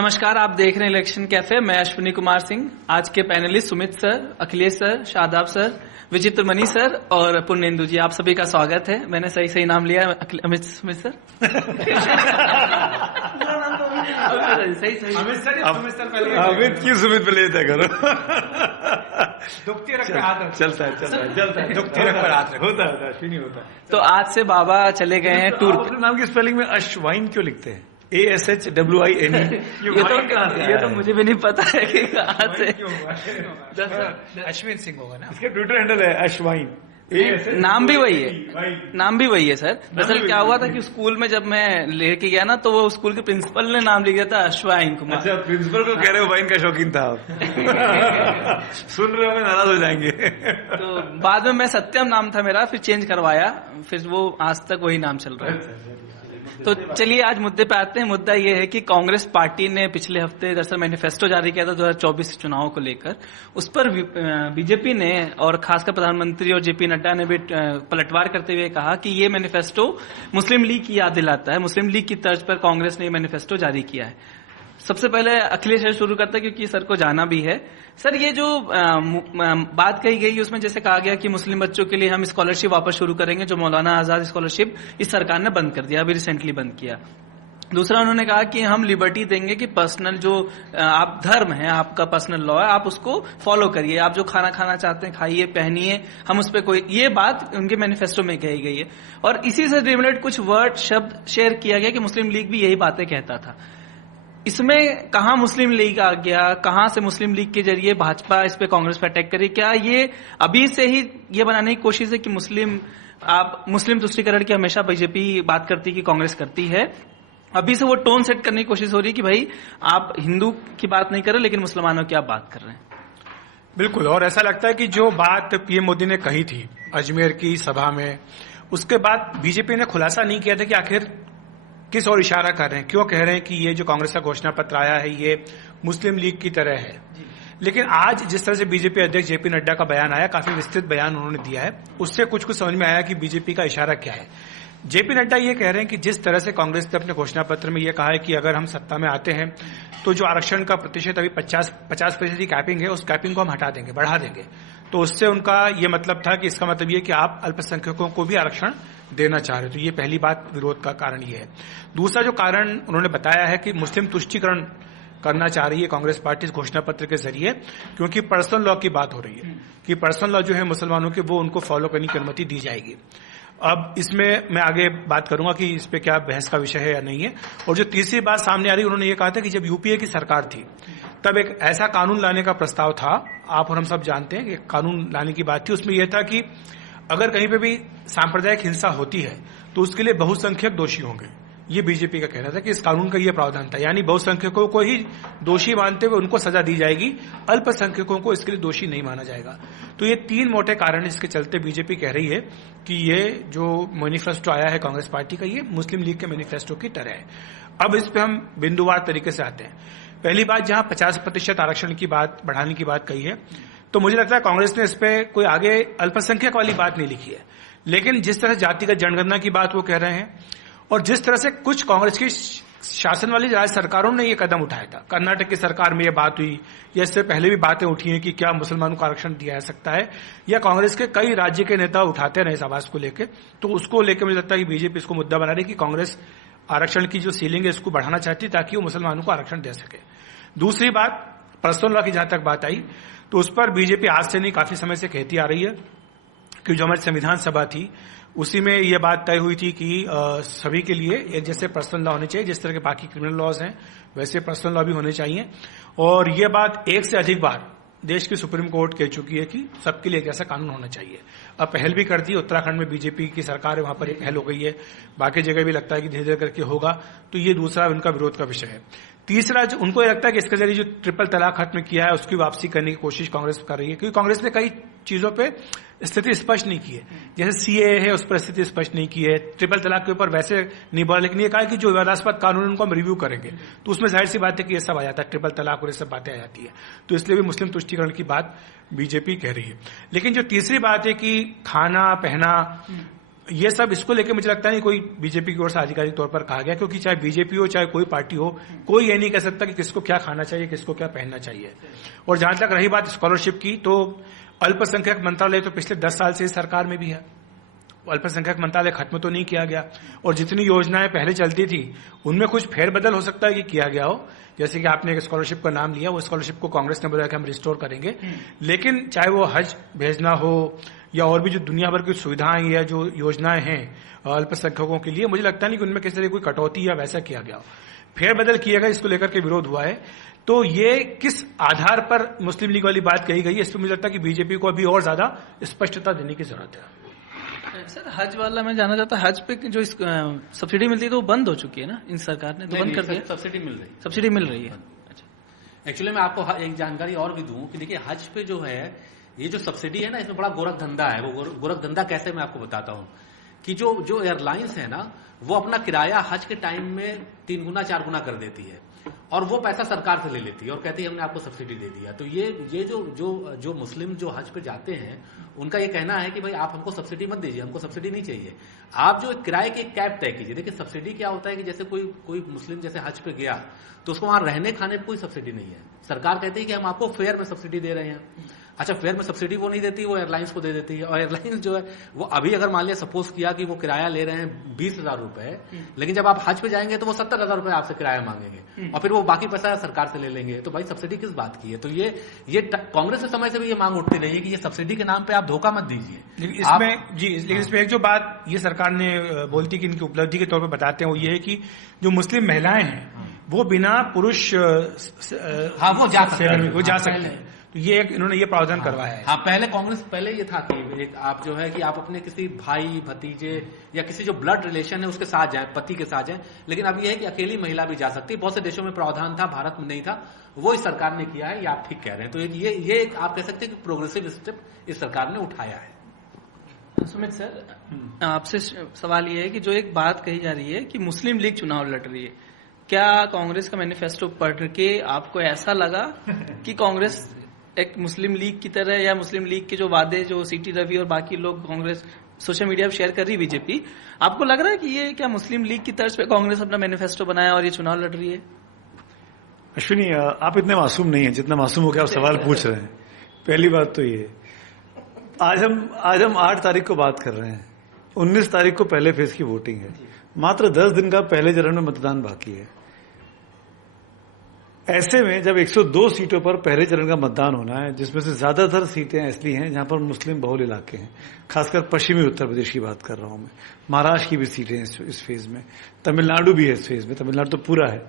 नमस्कार, आप देख रहे हैं इलेक्शन कैफे। मैं अश्विनी कुमार सिंह। आज के panelist Sumit sir, Akhilesh sir, Shadab sir, विचित्र मनी सर और पुण्येंदु जी, आप सभी का स्वागत है। मैंने सही नाम लिया अमित सुमित सर। सही अमित की सुमित पे लेते करो। दुखती रख पे हाथ चलता है दुखती रख पर हाथ होता है अश्विनी होता है। तो आज से बाबा चले गए हैं टूर। अपने नाम की स्पेलिंग में अश्वाइन क्यों लिखते हैं? ASHWINE। ये तो मुझे भी नहीं पता है कि कहाँ से। अश्विन सिंह होगा ना इसका ट्विटर हैंडल है अश्वाइन। नाम भी वही है सर। दरअसल क्या हुआ था कि स्कूल में जब मैं लेके गया ना, तो वो स्कूल के प्रिंसिपल ने नाम लिख दिया था अश्वाइन कुमार। अच्छा, प्रिंसिपल को कह रहे हो वाइन का शौकीन था आप। सुन रहे हो, नाराज हो जाएंगे। तो बाद में मैं सत्यम नाम था मेरा, फिर चेंज करवाया, फिर वो आज तक वही नाम चल रहा है। तो चलिए आज मुद्दे पे आते हैं। मुद्दा ये है कि कांग्रेस पार्टी ने पिछले हफ्ते दरअसल मैनिफेस्टो जारी किया था 2024 चुनाव को लेकर। उस पर बीजेपी ने और खासकर प्रधानमंत्री और जेपी नड्डा ने भी पलटवार करते हुए कहा कि ये मैनिफेस्टो मुस्लिम लीग की याद दिलाता है। मुस्लिम लीग की तर्ज पर कांग्रेस ने ये मैनिफेस्टो जारी किया है। सबसे पहले अखिलेश सर शुरू करता है, क्योंकि सर को जाना भी है। सर, ये जो बात कही गई उसमें जैसे कहा गया कि मुस्लिम बच्चों के लिए हम स्कॉलरशिप वापस शुरू करेंगे, जो मौलाना आजाद स्कॉलरशिप इस सरकार ने बंद कर दिया, अभी रिसेंटली बंद किया। दूसरा उन्होंने कहा कि हम लिबर्टी देंगे कि पर्सनल जो आप धर्म है, आपका पर्सनल लॉ है, आप उसको फॉलो करिए, आप जो खाना खाना चाहते हैं खाइए, पहनिए, हम उस पर कोई, ये बात उनके मैनिफेस्टो में कही गई है। और इसी से रिलेटेड कुछ वर्ड शब्द शेयर किया गया कि मुस्लिम लीग भी यही बातें कहता था। इसमें कहां मुस्लिम लीग आ गया, कहां से मुस्लिम लीग के जरिए भाजपा इस पे कांग्रेस पे अटैक करी? क्या ये अभी से ही ये बनाने की कोशिश है कि मुस्लिम तुष्टीकरण की हमेशा बीजेपी बात करती कि कांग्रेस करती है, अभी से वो टोन सेट करने की कोशिश हो रही है कि भाई आप हिंदू की बात नहीं कर रहे लेकिन मुसलमानों की आप बात कर रहे हैं? बिल्कुल। और ऐसा लगता है कि जो बात पीएम मोदी ने कही थी अजमेर की सभा में, उसके बाद बीजेपी ने खुलासा नहीं किया था कि आखिर किस ओर इशारा कर रहे हैं, क्यों कह रहे हैं कि ये जो कांग्रेस का घोषणा पत्र आया है ये मुस्लिम लीग की तरह है। लेकिन आज जिस तरह से बीजेपी अध्यक्ष जेपी नड्डा का बयान आया, काफी विस्तृत बयान उन्होंने दिया है, उससे कुछ समझ में आया कि बीजेपी का इशारा क्या है। जेपी नड्डा ये कह रहे हैं कि जिस तरह से कांग्रेस ने अपने घोषणा पत्र में ये कहा है कि अगर हम सत्ता में आते हैं तो जो आरक्षण का प्रतिशत अभी 50% की कैपिंग है, उस कैपिंग को हम हटा देंगे, बढ़ा देंगे। तो उससे उनका ये मतलब था कि इसका मतलब ये कि आप अल्पसंख्यकों को भी आरक्षण देना चाह रहे हो। तो ये पहली बात, विरोध का कारण ये है। दूसरा जो कारण उन्होंने बताया है कि मुस्लिम तुष्टीकरण करना चाह रही है कांग्रेस पार्टी इस घोषणा पत्र के जरिए, क्योंकि पर्सनल लॉ की बात हो रही है कि पर्सनल लॉ जो है मुसलमानों के, वो उनको फॉलो करने की अनुमति दी जाएगी। अब इसमें मैं आगे बात करूंगा कि इस पे क्या बहस का विषय है या नहीं है। और जो तीसरी बात सामने आ रही, उन्होंने ये कहा था कि जब यूपीए की सरकार थी तब एक ऐसा कानून लाने का प्रस्ताव था, आप और हम सब जानते हैं कि कानून लाने की बात थी। उसमें यह था कि अगर कहीं पे भी सांप्रदायिक हिंसा होती है तो उसके लिए बहुसंख्यक दोषी होंगे। ये बीजेपी का कहना था कि इस कानून का ये प्रावधान था, यानी बहुसंख्यकों को ही दोषी मानते हुए उनको सजा दी जाएगी, अल्पसंख्यकों को इसके लिए दोषी नहीं माना जाएगा। तो ये तीन मोटे कारण, इसके चलते बीजेपी कह रही है कि ये जो मैनिफेस्टो आया है कांग्रेस पार्टी का, ये मुस्लिम लीग के मैनिफेस्टो की तरह है। अब इस पे हम बिंदुवार तरीके से आते हैं। पहली बात, जहां 50% आरक्षण की बात, बढ़ाने की बात कही है, तो मुझे लगता है कांग्रेस ने इस पे कोई आगे अल्पसंख्यक वाली बात नहीं लिखी है। लेकिन जिस तरह जातिगत जनगणना की बात वो कह रहे हैं, और जिस तरह से कुछ कांग्रेस की शासन वाली राज्य सरकारों ने ये कदम उठाया था, कर्नाटक की सरकार में ये बात हुई, या इससे पहले भी बातें उठी हैं कि क्या मुसलमानों को आरक्षण दिया जा सकता है, या कांग्रेस के कई राज्य के नेता उठाते रहे इस आवाज को लेकर। तो उसको लेकर मुझे लगता है कि बीजेपी इसको मुद्दा बना रही कि कांग्रेस आरक्षण की जो सीलिंग है इसको बढ़ाना चाहती है ताकि वो मुसलमानों को आरक्षण दे सके। दूसरी बात, पर्सनल लॉ की जहां तक बात आई, तो उस पर बीजेपी आज से नहीं काफी समय से कहती आ रही है कि जो हमारी संविधान सभा थी उसी में यह बात तय हुई थी कि सभी के लिए एक जैसे पर्सनल लॉ होने चाहिए, जिस तरह के बाकी क्रिमिनल लॉज हैं वैसे पर्सनल लॉ भी होने चाहिए। और यह बात एक से अधिक बार देश की सुप्रीम कोर्ट कह चुकी है कि सबके लिए एक ऐसा कानून होना चाहिए। अब पहल भी कर दी, उत्तराखंड में बीजेपी की सरकार है, वहां पर एक पहल हो गई है, बाकी जगह भी लगता है कि धीरे धीरे करके होगा। तो ये दूसरा उनका विरोध का विषय है। तीसरा, जो उनको लगता है कि इसके जरिए जो ट्रिपल तलाक खत्म किया है उसकी वापसी करने की कोशिश कांग्रेस कर रही है, क्योंकि कांग्रेस ने कई चीजों पे स्थिति स्पष्ट नहीं की है। जैसे सीएए है, उस पर स्थिति स्पष्ट नहीं की है, ट्रिपल तलाक के ऊपर वैसे नहीं बोला, लेकिन ये कहा कि जो विवादास्पद कानून उनको हम रिव्यू करेंगे। तो उसमें जाहिर सी बात है कि ये सब आ जाता है, ट्रिपल तलाक और ये सब बातें आ जाती है। तो इसलिए भी मुस्लिम तुष्टीकरण की बात बीजेपी कह रही है। लेकिन जो तीसरी बात है कि खाना पहना, ये सब इसको लेके मुझे लगता नहीं कोई बीजेपी की ओर से आधिकारिक तौर पर कहा गया, क्योंकि चाहे बीजेपी हो चाहे कोई पार्टी हो, कोई ये नहीं कह सकता कि किसको क्या खाना चाहिए, किसको क्या पहनना चाहिए। और जहां तक रही बात स्कॉलरशिप की, तो अल्पसंख्यक मंत्रालय तो पिछले 10 साल से इस सरकार में भी है। अल्पसंख्यक मंत्रालय खत्म तो नहीं किया गया, और जितनी योजनाएं पहले चलती थी उनमें कुछ फेरबदल हो सकता है कि किया गया हो। जैसे कि आपने एक स्कॉलरशिप का नाम लिया, वो स्कॉलरशिप को कांग्रेस ने बताया कि हम रिस्टोर करेंगे, लेकिन चाहे वो हज भेजना हो या और भी जो दुनिया भर की सुविधाएं या जो योजनाएं हैं अल्पसंख्यकों के लिए, मुझे लगता नहीं कि उनमें किसी तरह कोई कटौती या वैसा किया गया हो। फेरबदल किया गया, इसको लेकर के विरोध हुआ है। तो ये किस आधार पर मुस्लिम लीग वाली बात कही गई है, इस पर मुझे लगता है कि बीजेपी को अभी और ज्यादा स्पष्टता देने की जरूरत है। सर हज वाला मैं जानना चाहता, हज पे जो सब्सिडी मिलती है तो वो बंद हो चुकी है ना, इन सरकार ने तो बंद कर दिया। सब्सिडी मिल रही है, सब्सिडी मिल रही है। एक्चुअली मैं आपको एक जानकारी और भी दूं कि देखिए हज पे जो है ये जो सब्सिडी है ना, इसमें बड़ा गोरख धंधा है। वो गोरख धंधा कैसे, मैं आपको बताता हूं कि जो एयरलाइंस है ना, वो अपना किराया हज के टाइम में 3 गुना 4 गुना कर देती है, और वो पैसा सरकार से ले लेती है और कहती है हमने आपको सब्सिडी दे दिया। तो ये जो मुस्लिम जो हज पे जाते हैं, उनका ये कहना है कि भाई आप हमको सब्सिडी मत दीजिए, हमको सब्सिडी नहीं चाहिए, आप जो किराए की कैप तय कीजिए। देखिए सब्सिडी क्या होता है कि जैसे कोई मुस्लिम जैसे हज पे गया तो उसको वहां रहने खाने पे कोई सब्सिडी नहीं है। सरकार कहती है कि हम आपको फेयर में सब्सिडी दे रहे हैं। अच्छा, फेयर में सब्सिडी वो नहीं देती, वो एयरलाइंस को दे देती है। और एयरलाइंस जो है वो अभी अगर मान लिया सपोज किया कि वो किराया ले रहे हैं 20,000 रुपए, लेकिन जब आप हज पे जाएंगे तो वो 70,000 रुपए आपसे किराया मांगेंगे और फिर वो बाकी पैसा सरकार से ले लेंगे। तो भाई सब्सिडी किस बात की है? तो ये कांग्रेस के समय से भी ये मांग उठती रही है कि ये सब्सिडी के नाम पे आप धोखा मत दीजिए। लेकिन इसमें एक जो बात ये सरकार ने बोलती कि इनकी उपलब्धि के तौर पर बताते हैं, वो ये है कि जो मुस्लिम महिलाएं हैं वो बिना पुरुष वो जा सकते हैं। तो ये इन्होंने ये प्रावधान करवाया है। हाँ, पहले ये था कि आप जो है कि आप अपने किसी भाई भतीजे या किसी जो ब्लड रिलेशन है उसके साथ जाएं, पति के साथ जाएं, लेकिन अब ये है कि अकेली महिला भी जा सकती है। बहुत से देशों में प्रावधान था, भारत में नहीं था, वो इस सरकार ने किया है। ये आप ठीक कह रहे हैं। तो ये आप कह सकते हैं कि प्रोग्रेसिव स्टेप इस सरकार ने उठाया है। सुमित सर, आपसे सवाल ये है कि जो एक बात कही जा रही है कि मुस्लिम लीग चुनाव लड़ रही है, क्या कांग्रेस का मैनिफेस्टो पढ़ के आपको ऐसा लगा कि कांग्रेस एक मुस्लिम लीग की तरह, या मुस्लिम लीग के जो वादे जो सीटी रवि और बाकी लोग कांग्रेस सोशल मीडिया पर शेयर कर रही बीजेपी, आपको लग रहा है कि ये क्या मुस्लिम लीग की तर्ज पे कांग्रेस अपना मैनिफेस्टो बनाया और ये चुनाव लड़ रही है? अश्विनी, आप इतने मासूम नहीं है जितना मासूम होकर आप सवाल पूछ रहे हैं। पहली बात तो ये, आज हम 8 तारीख को बात कर रहे हैं, 19 तारीख को पहले फेज की वोटिंग है, मात्र 10 दिन का पहले चरण में मतदान बाकी है। ऐसे में जब 102 सीटों पर पहले चरण का मतदान होना है, जिसमें से ज्यादातर सीटें ऐसी हैं जहां पर मुस्लिम बहुल इलाके हैं, खासकर पश्चिमी उत्तर प्रदेश की बात कर रहा हूं मैं, महाराष्ट्र की भी सीटें हैं इस फेज में, तमिलनाडु भी है इस फेज में, तमिलनाडु तो पूरा है।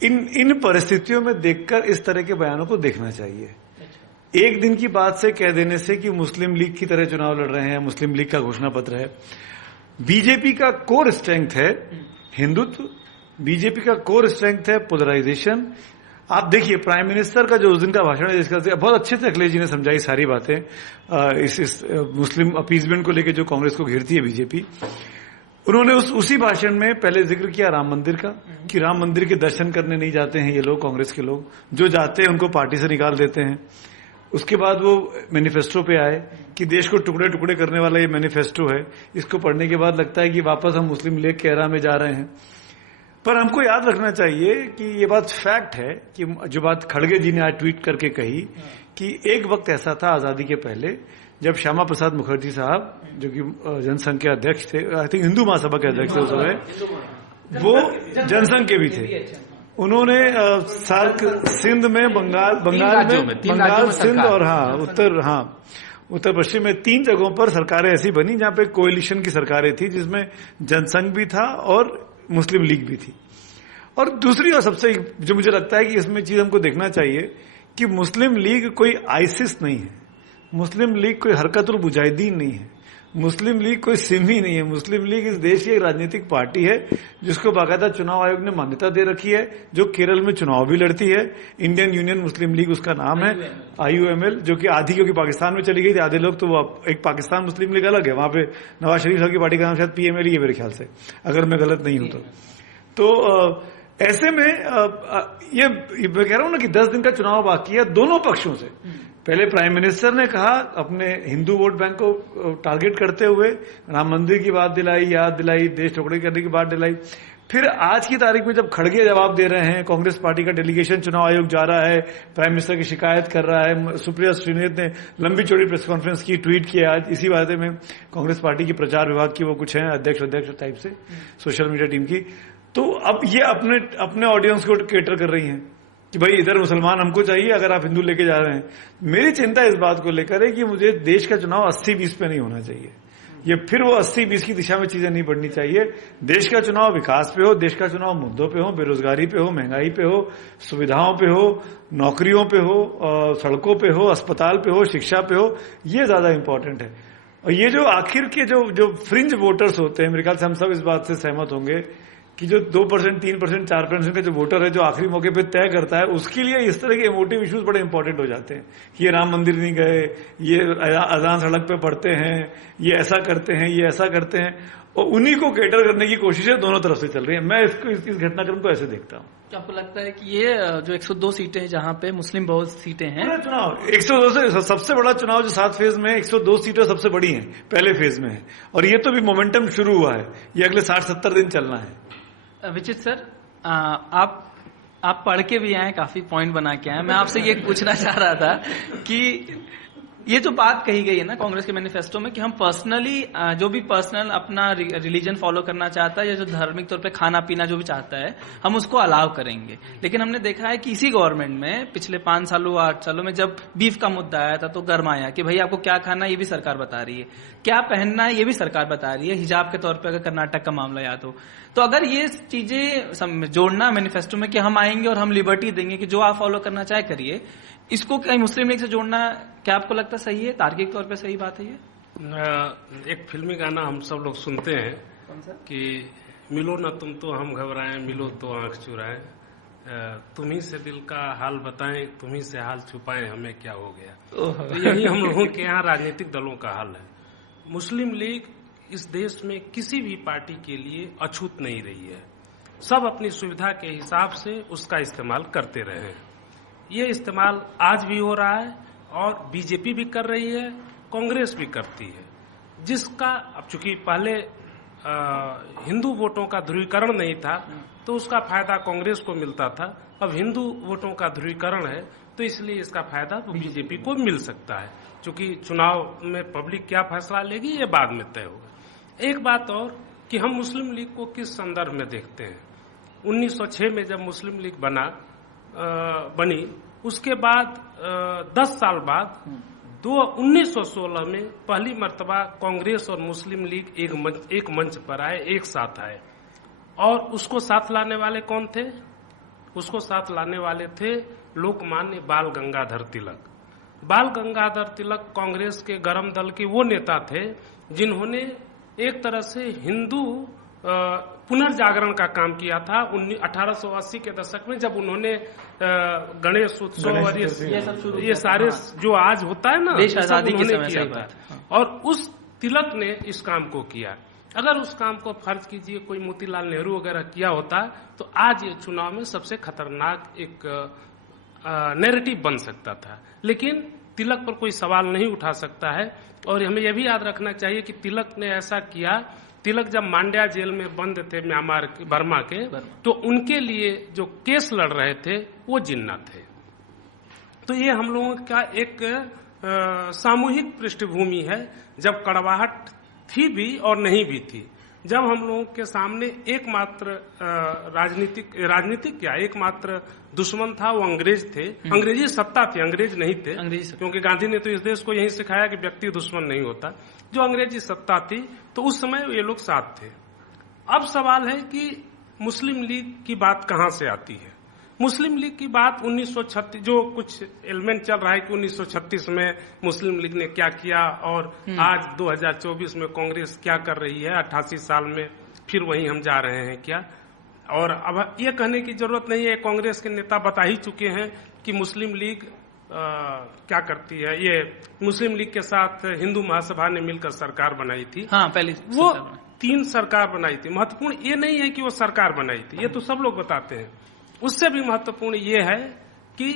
इन परिस्थितियों में देखकर इस तरह के बयानों को देखना चाहिए। एक दिन की बात से कह देने से कि मुस्लिम लीग की तरह चुनाव लड़ रहे हैं, मुस्लिम लीग का घोषणा पत्र है। बीजेपी का कोर स्ट्रेंथ है हिंदुत्व, बीजेपी का कोर स्ट्रेंथ है पोलराइजेशन। आप देखिए प्राइम मिनिस्टर का जो उस दिन का भाषण है, जिसका बहुत अच्छे से अखिलेश जी ने समझाई सारी बातें, इस मुस्लिम अपीजमेंट को लेकर जो कांग्रेस को घेरती है बीजेपी, उन्होंने उसी भाषण में पहले जिक्र किया राम मंदिर का, कि राम मंदिर के दर्शन करने नहीं जाते हैं ये लोग, कांग्रेस के लोग, जो जाते हैं उनको पार्टी से निकाल देते हैं। उसके बाद वो मैनिफेस्टो पे आए कि देश को टुकड़े टुकड़े करने वाला ये मैनिफेस्टो है। इसको पढ़ने के बाद लगता है कि वापस हम मुस्लिम लीग के एरा में जा रहे हैं। पर हमको याद रखना चाहिए कि ये बात फैक्ट है कि जो बात खड़गे जी ने आज ट्वीट करके कही कि एक वक्त ऐसा था आजादी के पहले, जब श्यामा प्रसाद मुखर्जी साहब, जो कि जनसंघ के अध्यक्ष थे, आई थिंक हिंदू महासभा के अध्यक्ष थे उस समय, वो जनसंघ के भी थे, उन्होंने सार्क सिंध में, बंगाल सिंध और उत्तर पश्चिम में 3 जगहों पर सरकारें ऐसी बनी जहां पे कोएलिशन की सरकारें थी, जिसमें जनसंघ भी था और मुस्लिम लीग भी थी। और दूसरी और सबसे जो मुझे लगता है कि इसमें चीज हमको देखना चाहिए कि मुस्लिम लीग कोई आईसिस नहीं है, मुस्लिम लीग कोई हरकतुल मुजाहिदीन नहीं है, मुस्लिम लीग कोई सिमी नहीं है। मुस्लिम लीग इस देश की एक राजनीतिक पार्टी है जिसको बाकायदा चुनाव आयोग ने मान्यता दे रखी है, जो केरल में चुनाव भी लड़ती है। इंडियन यूनियन मुस्लिम लीग उसका नाम है, IUML, जो कि आधी क्योंकि पाकिस्तान में चली गई थी, आधे लोग तो वो एक पाकिस्तान मुस्लिम लीग अलग है, वहां पे नवाज शरीफ साहब की पार्टी का नाम शायद PML ही है मेरे ख्याल से, अगर मैं गलत नहीं हूं तो ऐसे में ये मैं कह रहा हूं ना कि 10 दिन का चुनाव बाकी है दोनों पक्षों से। पहले प्राइम मिनिस्टर ने कहा अपने हिंदू वोट बैंक को टारगेट करते हुए, राम मंदिर की बात दिलाई, याद दिलाई, देश टुकड़े करने की बात दिलाई। फिर आज की तारीख में जब खड़गे जवाब दे रहे हैं, कांग्रेस पार्टी का डेलीगेशन चुनाव आयोग जा रहा है, प्राइम मिनिस्टर की शिकायत कर रहा है, सुप्रिया श्रीनेत ने लंबी चौड़ी प्रेस कॉन्फ्रेंस की, ट्वीट किया आज इसी बारे में, कांग्रेस पार्टी की प्रचार विभाग की वो कुछ है अध्यक्ष टाइप से सोशल मीडिया टीम की। तो अब ये अपने ऑडियंस को केटर कर रही हैं कि भाई इधर मुसलमान हमको चाहिए अगर आप हिंदू लेके जा रहे हैं। मेरी चिंता इस बात को लेकर है कि मुझे देश का चुनाव 80-20 पे नहीं होना चाहिए। ये फिर वो 80-20 की दिशा में चीजें नहीं बढ़नी चाहिए। देश का चुनाव विकास पे हो, देश का चुनाव मुद्दों पे हो, बेरोजगारी पे हो, महंगाई पे हो, सुविधाओं पे हो, नौकरियों पे हो, सड़कों पे हो, अस्पताल पे हो, शिक्षा पे हो, ये ज्यादा इंपॉर्टेंट है। और ये जो आखिर के जो फ्रिंज वोटर्स होते हैं, मेरे ख्याल से हम सब इस बात से सहमत होंगे कि जो 2%, 3%, 4% का जो वोटर है जो आखिरी मौके पे तय करता है, उसके लिए इस तरह के इमोटिव इश्यूज बड़े इंपॉर्टेंट हो जाते हैं कि ये राम मंदिर नहीं गए, ये अजान सड़क पे पढ़ते हैं, ये ऐसा करते हैं, ये ऐसा करते हैं, और उन्हीं को कैटर करने की कोशिशें दोनों तरफ से चल रही है। मैं इसको इस घटनाक्रम को ऐसे देखता हूँ। क्या आपको लगता है कि ये जो 102 सीटें हैं जहां पे मुस्लिम बहुल सीटें हैं, चुनाव 102 से सबसे बड़ा चुनाव जो 7 फेज में 102 सीटें सबसे बड़ी हैं, पहले फेज में है, और ये तो भी मोमेंटम शुरू हुआ है, ये अगले 60-70 दिन चलना है। विचित सर, आप पढ़ के भी आए, काफी पॉइंट बना के आए। मैं आपसे ये पूछना चाह रहा था कि ये जो बात कही गई है ना कांग्रेस के मैनिफेस्टो में कि हम पर्सनली जो भी पर्सनल अपना रिलीजन फॉलो करना चाहता है या जो धार्मिक तौर पे खाना पीना जो भी चाहता है हम उसको अलाउ करेंगे, लेकिन हमने देखा है कि इसी गवर्नमेंट में पिछले 5 सालों 8 सालों में जब बीफ का मुद्दा आया था तो गर्म आया कि भाई आपको क्या खाना है ये भी सरकार बता रही है, क्या पहनना है ये भी सरकार बता रही है, हिजाब के तौर पर अगर कर्नाटक का मामला याद हो तो अगर ये चीजें जोड़ना मैनिफेस्टो में कि हम आएंगे और हम लिबर्टी देंगे कि जो आप फॉलो करना चाहे करिए, इसको कहीं मुस्लिम लीग से जोड़ना क्या आपको लगता सही है, तार्किक तौर पे सही बात है ये? एक फिल्मी गाना हम सब लोग सुनते हैं कि मिलो न तुम तो हम घबराएं, मिलो तो आंख चुराएं, तुम्ही से दिल का हाल बताएं, तुम्ही से हाल छुपाएं, हमें क्या हो गया। तो यही हम लोगों के यहाँ राजनीतिक दलों का हाल है। मुस्लिम लीग इस देश में किसी भी पार्टी के लिए अछूत नहीं रही है, सब अपनी सुविधा के हिसाब से उसका इस्तेमाल करते रहे हैं। ये इस्तेमाल आज भी हो रहा है और बीजेपी भी कर रही है, कांग्रेस भी करती है, जिसका अब चूंकि पहले हिंदू वोटों का ध्रुवीकरण नहीं था तो उसका फायदा कांग्रेस को मिलता था, अब हिंदू वोटों का ध्रुवीकरण है तो इसलिए इसका फायदा बीजेपी को मिल सकता है। चूंकि चुनाव में पब्लिक क्या फैसला लेगी ये बाद में तय होगा। एक बात और कि हम मुस्लिम लीग को किस संदर्भ में देखते हैं। 1906 में जब मुस्लिम लीग बनी उसके बाद 10 साल बाद 1916 में पहली मर्तबा कांग्रेस और मुस्लिम लीग एक मंच पर आए, एक साथ आए, और उसको साथ लाने वाले कौन थे? उसको साथ लाने वाले थे लोकमान्य बाल गंगाधर तिलक। बाल गंगाधर तिलक कांग्रेस के गरम दल के वो नेता थे जिन्होंने एक तरह से हिंदू पुनर्जागरण का काम किया था 1880 के दशक में, जब उन्होंने गणेश उत्सव और ये सारे जो आज होता है ना, देश आजादी के समय किया था। और उस तिलक ने इस काम को किया। अगर उस काम को फर्ज कीजिए कोई मोतीलाल नेहरू वगैरह किया होता तो आज ये चुनाव में सबसे खतरनाक एक नैरेटिव बन सकता था, लेकिन तिलक पर कोई सवाल नहीं उठा सकता है। और हमें यह भी याद रखना चाहिए कि तिलक ने ऐसा किया, तिलक जब मांड्या जेल में बंद थे म्यांमार बर्मा के, तो उनके लिए जो केस लड़ रहे थे वो जिन्ना थे। तो ये हम लोगों का एक सामूहिक पृष्ठभूमि है, जब कड़वाहट थी भी और नहीं भी थी। जब हम लोगों के सामने एकमात्र राजनीतिक क्या एकमात्र दुश्मन था वो अंग्रेज थे, अंग्रेजी सत्ता थी, अंग्रेज नहीं थे, क्योंकि गांधी ने तो इस देश को यही सिखाया कि व्यक्ति दुश्मन नहीं होता। जो अंग्रेजी सत्ता थी तो उस समय ये लोग साथ थे। अब सवाल है कि मुस्लिम लीग की बात कहां से आती है। मुस्लिम लीग की बात 1936, जो कुछ एलिमेंट चल रहा है कि 1936 में मुस्लिम लीग ने क्या किया और आज 2024 में कांग्रेस क्या कर रही है, 88 साल में फिर वही हम जा रहे हैं क्या। और अब ये कहने की जरूरत नहीं है, कांग्रेस के नेता बता ही चुके हैं कि मुस्लिम लीग क्या करती है। ये मुस्लिम लीग के साथ हिंदू महासभा ने मिलकर सरकार बनाई थी। हाँ, पहले वो 3 सरकार बनाई थी। महत्वपूर्ण ये नहीं है कि वो सरकार बनाई थी, ये तो सब लोग बताते हैं। उससे भी महत्वपूर्ण ये है कि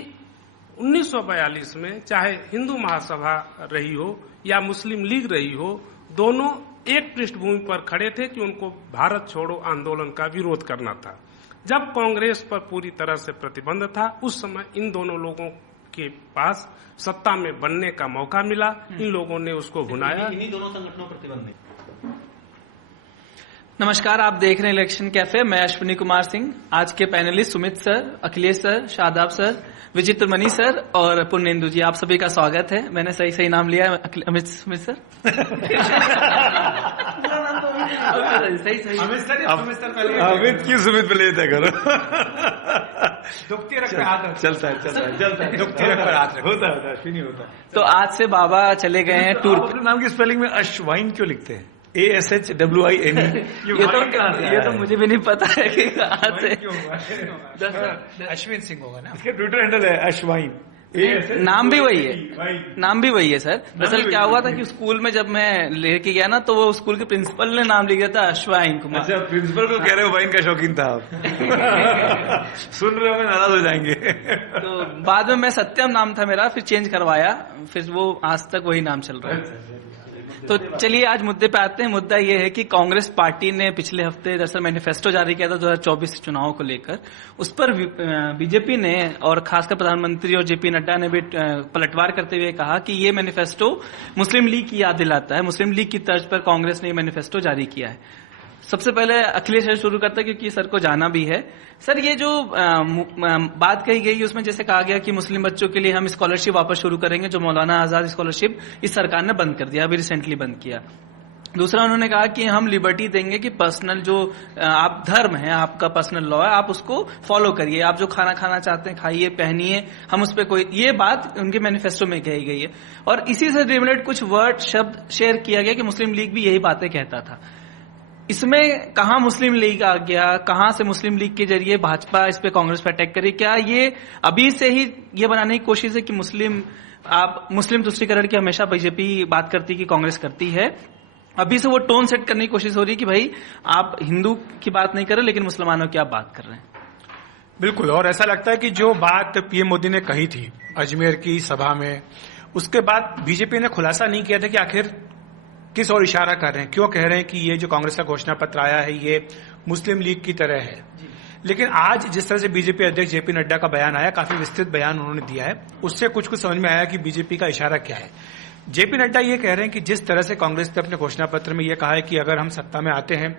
1942 में चाहे हिंदू महासभा रही हो या मुस्लिम लीग रही हो, दोनों एक पृष्ठभूमि पर खड़े थे कि उनको भारत छोड़ो आंदोलन का विरोध करना था। जब कांग्रेस पर पूरी तरह से प्रतिबंध था, उस समय इन दोनों लोगों के पास सत्ता में बनने का मौका मिला। इन लोगों ने उसको भुनाया। इन्हीं दोनों संगठनों प्रतिबंध है। नमस्कार, आप देख रहे हैं इलेक्शन कैफे। मैं अश्विनी कुमार सिंह। आज के panelist Sumit sir, Akhilesh sir, Shadab sir, विचित्र मनी सर और पुण्येंदु जी, आप सभी का स्वागत है। मैंने सही नाम लिया है, अमित सुमित सर। सही अमित की सुमित पे लेते करो। दुखती रख पे हाथ चलता है दुखती रख पे हाथ होता है, अश्विनी होता है। तो आज से बाबा चले गए हैं टूर। अपने नाम की स्पेलिंग में अश्वाइन क्यों लिखते हैं? ASHWINE। ये तो मुझे भी नहीं पता है कि कहाँ से। अश्विन सिंह होगा ना। इसका ट्विटर हैंडल है अश्वाइन। नाम भी वही है सर। दरअसल क्या हुआ था कि स्कूल में जब मैं लेके गया ना, तो वो स्कूल के प्रिंसिपल ने नाम लिख दिया था अश्वाइन कुमार। अच्छा, प्रिंसिपल को कह रहे हो वाइन का शौकीन था आप। सुन रहे हो, नाराज हो जाएंगे। तो बाद में मैं सत्यम नाम था मेरा, फिर चेंज करवाया, फिर वो आज तक वही नाम चल रहा है। तो चलिए आज मुद्दे पे आते हैं। मुद्दा ये है कि कांग्रेस पार्टी ने पिछले हफ्ते दरअसल मैनिफेस्टो जारी किया था 2024 चुनाव को लेकर। उस पर बीजेपी ने और खासकर प्रधानमंत्री और जेपी नड्डा ने भी पलटवार करते हुए कहा कि ये मैनिफेस्टो मुस्लिम लीग की याद दिलाता है। मुस्लिम लीग की तर्ज पर कांग्रेस ने ये मैनिफेस्टो जारी किया है। सबसे पहले अखिलेश सर शुरू करता है, क्योंकि सर को जाना भी है। सर, ये जो बात कही गई उसमें जैसे कहा गया कि मुस्लिम बच्चों के लिए हम स्कॉलरशिप वापस शुरू करेंगे, जो मौलाना आजाद स्कॉलरशिप इस सरकार ने बंद कर दिया, अभी रिसेंटली बंद किया। दूसरा, उन्होंने कहा कि हम लिबर्टी देंगे कि पर्सनल जो आप धर्म है, आपका पर्सनल लॉ है, आप उसको फॉलो करिए। आप जो खाना खाना चाहते हैं खाइए, पहनिए, हम उस पर कोई, ये बात उनके मैनिफेस्टो में कही गई है। और इसी से रिलेटेड कुछ वर्ड शब्द शेयर किया गया कि मुस्लिम लीग भी यही बातें कहता था। इसमें कहां मुस्लिम लीग आ गया, कहां से मुस्लिम लीग के जरिए भाजपा इस पे कांग्रेस पे अटैक करी? क्या ये अभी से ही ये बनाने की कोशिश है कि मुस्लिम तुष्टीकरण की हमेशा बीजेपी बात करती कि कांग्रेस करती है, अभी से वो टोन सेट करने की कोशिश हो रही है कि भाई आप हिंदू की बात नहीं कर रहे लेकिन मुसलमानों की आप बात कर रहे हैं? बिल्कुल। और ऐसा लगता है कि जो बात पीएम मोदी ने कही थी अजमेर की सभा में, उसके बाद बीजेपी ने खुलासा नहीं किया था कि आखिर किस ओर इशारा कर रहे हैं, क्यों कह रहे हैं कि ये जो कांग्रेस का घोषणा पत्र आया है ये मुस्लिम लीग की तरह है। लेकिन आज जिस तरह से बीजेपी अध्यक्ष जेपी नड्डा का बयान आया, काफी विस्तृत बयान उन्होंने दिया है, उससे कुछ समझ में आया कि बीजेपी का इशारा क्या है। जेपी नड्डा ये कह रहे हैं कि जिस तरह से कांग्रेस ने अपने घोषणा पत्र में ये कहा है कि अगर हम सत्ता में आते हैं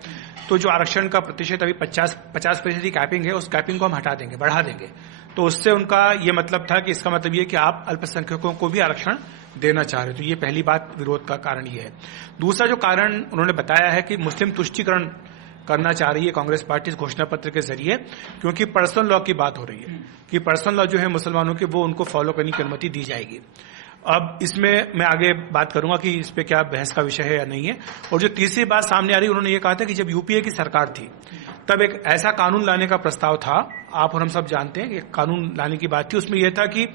तो जो आरक्षण का प्रतिशत अभी 50% की कैपिंग है, उस कैपिंग को हम हटा देंगे, बढ़ा देंगे। तो उससे उनका ये मतलब था कि इसका मतलब ये कि आप अल्पसंख्यकों को भी आरक्षण देना चाह रहे। तो ये पहली बात विरोध का कारण ये है। दूसरा जो कारण उन्होंने बताया है कि मुस्लिम तुष्टीकरण करना चाह रही है कांग्रेस पार्टी इस घोषणा पत्र के जरिए, क्योंकि पर्सनल लॉ की बात हो रही है कि पर्सनल लॉ जो है मुसलमानों के, वो उनको फॉलो करने की अनुमति दी जाएगी। अब इसमें मैं आगे बात करूंगा कि इस पे क्या बहस का विषय है या नहीं है। और जो तीसरी बात सामने आ रही, उन्होंने ये कहा था कि जब यूपीए की सरकार थी तब एक ऐसा कानून लाने का प्रस्ताव था, आप और हम सब जानते हैं, एक कानून लाने की बात थी। उसमें यह था कि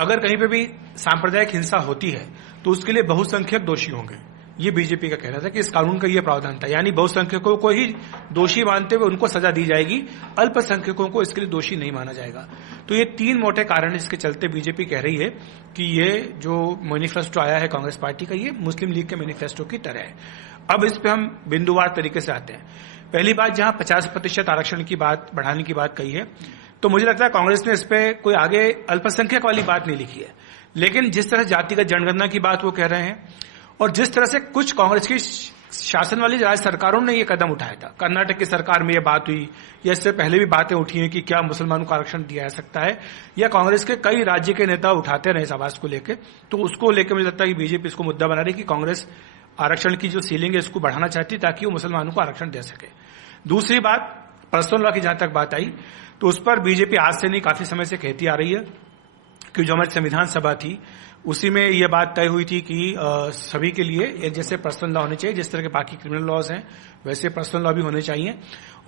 अगर कहीं पे भी सांप्रदायिक हिंसा होती है तो उसके लिए बहुसंख्यक दोषी होंगे। ये बीजेपी का कहना था कि इस कानून का ये प्रावधान था, यानी बहुसंख्यकों को ही दोषी मानते हुए उनको सजा दी जाएगी, अल्पसंख्यकों को इसके लिए दोषी नहीं माना जाएगा। तो ये तीन मोटे कारण इसके चलते बीजेपी कह रही है कि ये जो मैनिफेस्टो आया है कांग्रेस पार्टी का, ये मुस्लिम लीग के मैनिफेस्टो की तरह है। अब इस पे हम बिंदुवार तरीके से आते हैं। पहली बात, जहां 50% आरक्षण की बात, बढ़ाने की बात कही है, तो मुझे लगता है कांग्रेस ने इस पे कोई आगे अल्पसंख्यक वाली बात नहीं लिखी है। लेकिन जिस तरह जातिगत जनगणना की बात वो कह रहे हैं, और जिस तरह से कुछ कांग्रेस की शासन वाली राज्य सरकारों ने ये कदम उठाया था, कर्नाटक की सरकार में ये बात हुई, या इससे पहले भी बातें उठी हैं कि क्या मुसलमानों को आरक्षण दिया जा सकता है, या कांग्रेस के कई राज्य के नेता उठाते रहे इस आवाज को लेकर। तो उसको लेकर मुझे लगता है कि बीजेपी इसको मुद्दा बना रही कि कांग्रेस आरक्षण की जो सीलिंग है इसको बढ़ाना चाहती है ताकि वो मुसलमानों को आरक्षण दे सके। दूसरी बात, पर्सनल लॉ की जहां तक बात आई, तो उस पर बीजेपी आज से नहीं काफी समय से कहती आ रही है कि जो हमारी संविधान सभा थी उसी में यह बात तय हुई थी कि सभी के लिए एक जैसे पर्सनल लॉ होने चाहिए, जिस तरह के बाकी क्रिमिनल लॉज हैं वैसे पर्सनल लॉ भी होने चाहिए।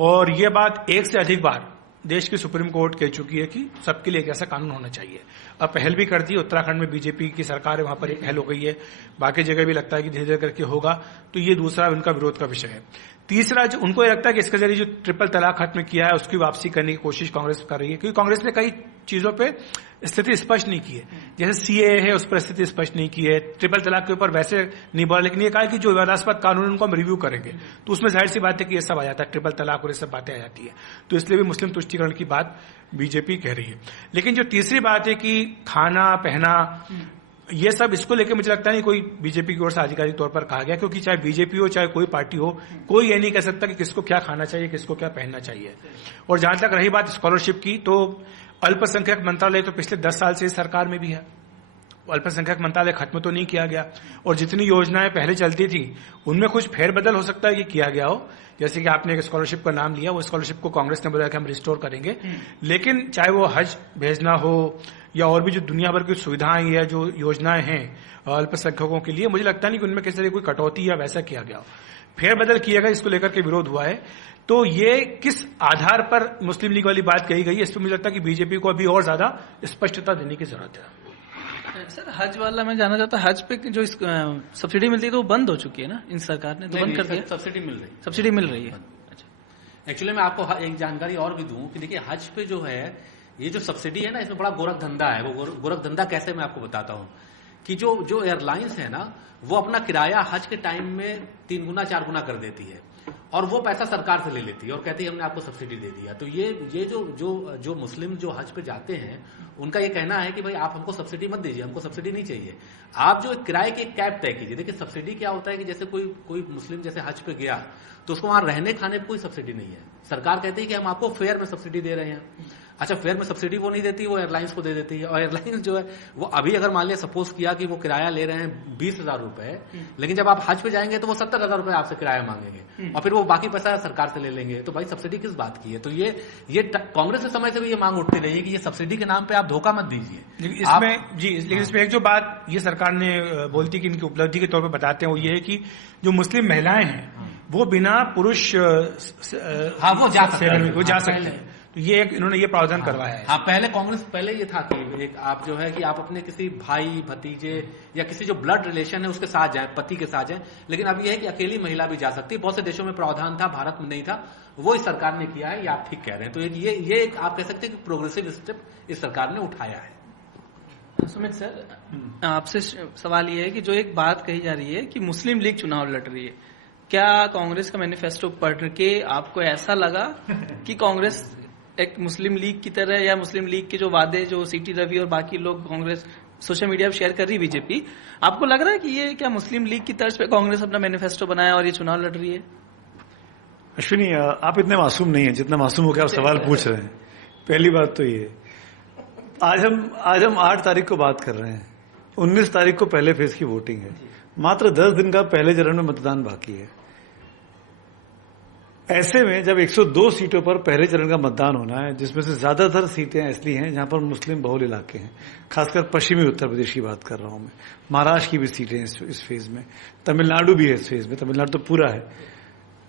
और यह बात एक से अधिक बार देश की सुप्रीम कोर्ट कह चुकी है कि सबके लिए एक ऐसा कानून होना चाहिए। अब पहल भी कर दी, उत्तराखंड में बीजेपी की सरकार है, वहां पर एक पहल हो गई है, बाकी जगह भी लगता है कि धीरे धीरे करके होगा। तो ये दूसरा उनका विरोध का विषय है। तीसरा, जो उनको ये लगता है कि इसके जरिए जो ट्रिपल तलाक खत्म किया है उसकी वापसी करने की कोशिश कांग्रेस कर रही है, क्योंकि कांग्रेस ने कई चीजों पे स्थिति स्पष्ट नहीं की है। जैसे सीए है उस पर स्थिति स्पष्ट नहीं की है, ट्रिपल तलाक के ऊपर वैसे नहीं बोला, लेकिन ये कहा कि जो विवादास्पद कानून उनको हम रिव्यू करेंगे, तो उसमें जाहिर सी बात है कि ये सब आ जाता है, ट्रिपल तलाक और ये सब बातें आ जाती है। तो इसलिए भी मुस्लिम तुष्टीकरण की बात बीजेपी कह रही है। लेकिन जो तीसरी बात है कि खाना पहना, ये सब, इसको लेकर मुझे लगता नहीं कोई बीजेपी की ओर से आधिकारिक तौर पर कहा गया, क्योंकि चाहे बीजेपी हो चाहे कोई पार्टी हो, कोई ये नहीं कह सकता कि किसको क्या खाना चाहिए, किसको क्या पहनना चाहिए। और जहां तक रही बात स्कॉलरशिप की, तो अल्पसंख्यक मंत्रालय तो पिछले 10 साल से इस सरकार में भी है, अल्पसंख्यक मंत्रालय खत्म तो नहीं किया गया, और जितनी योजनाएं पहले चलती थी उनमें कुछ फेरबदल हो सकता है कि किया गया हो। जैसे कि आपने एक स्कॉलरशिप का नाम लिया, वो स्कॉलरशिप को कांग्रेस ने बोला कि हम रिस्टोर करेंगे, लेकिन चाहे वो हज भेजना हो या और भी जो दुनिया भर की सुविधाएं या जो योजनाएं हैं अल्पसंख्यकों के लिए, मुझे लगता नहीं कि उनमें किसी तरह कोई कटौती या वैसा किया गया हो, फेरबदल किया गया, इसको लेकर के विरोध हुआ है। तो ये किस आधार पर मुस्लिम लीग वाली बात कही गई है, इस पर मुझे लगता है कि बीजेपी को अभी और ज्यादा स्पष्टता देने की जरूरत है। सर हज वाला मैं जानना चाहता, हज पे जो सब्सिडी मिलती है तो वो बंद हो चुकी है ना, इन सरकार ने तो बंद कर दिया, सब्सिडी मिल रही है, सब्सिडी मिल रही है। अच्छा, एक्चुअली मैं आपको एक जानकारी और भी दूं कि देखिए हज पे जो है ये जो सब्सिडी है ना, इसमें बड़ा गोरख धंधा है। वो गोरख धंधा कैसे, मैं आपको बताता हूं कि जो एयरलाइंस है ना, वो अपना किराया हज के टाइम में 3 गुना 4 गुना कर देती है, और वो पैसा सरकार से ले लेती है और कहती है हमने आपको सब्सिडी दे दिया। तो ये जो मुस्लिम जो हज पे जाते हैं, उनका ये कहना है कि भाई आप हमको सब्सिडी मत दीजिए, हमको सब्सिडी नहीं चाहिए, आप जो किराए की एक कैप तय कीजिए। देखिए सब्सिडी क्या होता है कि जैसे कोई मुस्लिम जैसे हज पे गया तो उसको वहां रहने खाने पर कोई सब्सिडी नहीं है, सरकार कहती है कि हम आपको फेयर में सब्सिडी दे रहे हैं। अच्छा, फेयर में सब्सिडी वो नहीं देती, वो एयरलाइंस को दे देती है, और एयरलाइंस जो है वो अभी अगर मान लिया सपोज किया कि वो किराया ले रहे हैं 20,000 रुपए, लेकिन जब आप हज पे जाएंगे तो वो 70,000 रुपए आपसे किराया मांगेंगे, और फिर वो बाकी पैसा सरकार से ले लेंगे। तो भाई सब्सिडी किस बात की है? तो ये कांग्रेस के समय से भी ये मांग उठती रही है कि ये सब्सिडी के नाम पे आप धोखा मत दीजिए। लेकिन इसमें एक जो बात ये सरकार ने बोलती कि इनकी उपलब्धि के तौर पर बताते हैं, वो ये है कि जो मुस्लिम महिलाएं हैं वो बिना पुरुष वो जा सकते हैं। तो ये इन्होंने ये प्रावधान करवाया है। हाँ, पहले ये था कि एक आप जो है कि आप अपने किसी भाई भतीजे या किसी जो ब्लड रिलेशन है उसके साथ जाएं, पति के साथ जाएं, लेकिन अब ये है कि अकेली महिला भी जा सकती है। बहुत से देशों में प्रावधान था, भारत में नहीं था, वो इस सरकार ने किया है, ये आप ठीक कह रहे हैं। तो ये एक आप कह सकते हैं कि प्रोग्रेसिव स्टेप इस सरकार ने उठाया है। सुमित सर, आपसे सवाल ये है कि जो एक बात कही जा रही है कि मुस्लिम लीग चुनाव लड़ रही है, क्या कांग्रेस का मैनिफेस्टो पढ़ के आपको ऐसा लगा कि कांग्रेस एक मुस्लिम लीग की तरह, या मुस्लिम लीग के जो वादे जो सीटी रवि और बाकी लोग कांग्रेस सोशल मीडिया पर शेयर कर रही बीजेपी, आपको लग रहा है कि ये क्या मुस्लिम लीग की तर्ज पे कांग्रेस अपना मैनिफेस्टो बनाया और ये चुनाव लड़ रही है? अश्विनी, आप इतने मासूम नहीं है जितना मासूम होकर आप सवाल पूछ रहे हैं। पहली बात तो ये, आज हम 8 तारीख को बात कर रहे हैं, 19 तारीख को पहले फेज की वोटिंग है, मात्र 10 दिन का पहले चरण में मतदान बाकी है। ऐसे में जब 102 सीटों पर पहले चरण का मतदान होना है, जिसमें से ज्यादातर सीटें ऐसी हैं जहां पर मुस्लिम बहुल इलाके हैं, खासकर पश्चिमी उत्तर प्रदेश की बात कर रहा हूं मैं, महाराष्ट्र की भी सीटें इस फेज में, तमिलनाडु भी है इस फेज में, तमिलनाडु तो पूरा है।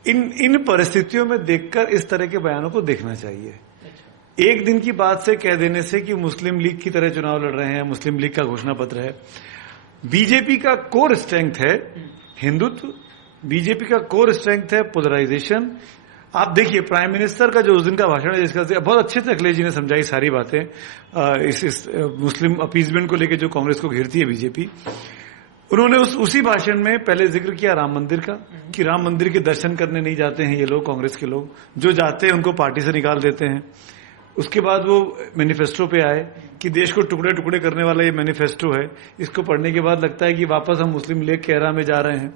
इन परिस्थितियों में देखकर इस तरह के बयानों को देखना चाहिए। एक दिन की बात से कह देने से कि मुस्लिम लीग की तरह चुनाव लड़ रहे हैं, मुस्लिम लीग का घोषणा पत्र है। बीजेपी का कोर स्ट्रेंथ है हिंदुत्व, बीजेपी का कोर स्ट्रेंथ है पोलराइजेशन। आप देखिए प्राइम मिनिस्टर का जो उस दिन का भाषण है, जिसका बहुत अच्छे से अखिलेश जी ने समझाई सारी बातें, इस मुस्लिम अपीजमेंट को लेकर जो कांग्रेस को घेरती है बीजेपी, उन्होंने उसी भाषण में पहले जिक्र किया राम मंदिर का, कि राम मंदिर के दर्शन करने नहीं जाते हैं ये लोग, कांग्रेस के लोग, जो जाते हैं उनको पार्टी से निकाल देते हैं। उसके बाद वो मैनिफेस्टो पे आए कि देश को टुकड़े टुकड़े करने वाला ये मैनिफेस्टो है। इसको पढ़ने के बाद लगता है कि वापस हम मुस्लिम लीग के एरा में जा रहे हैं।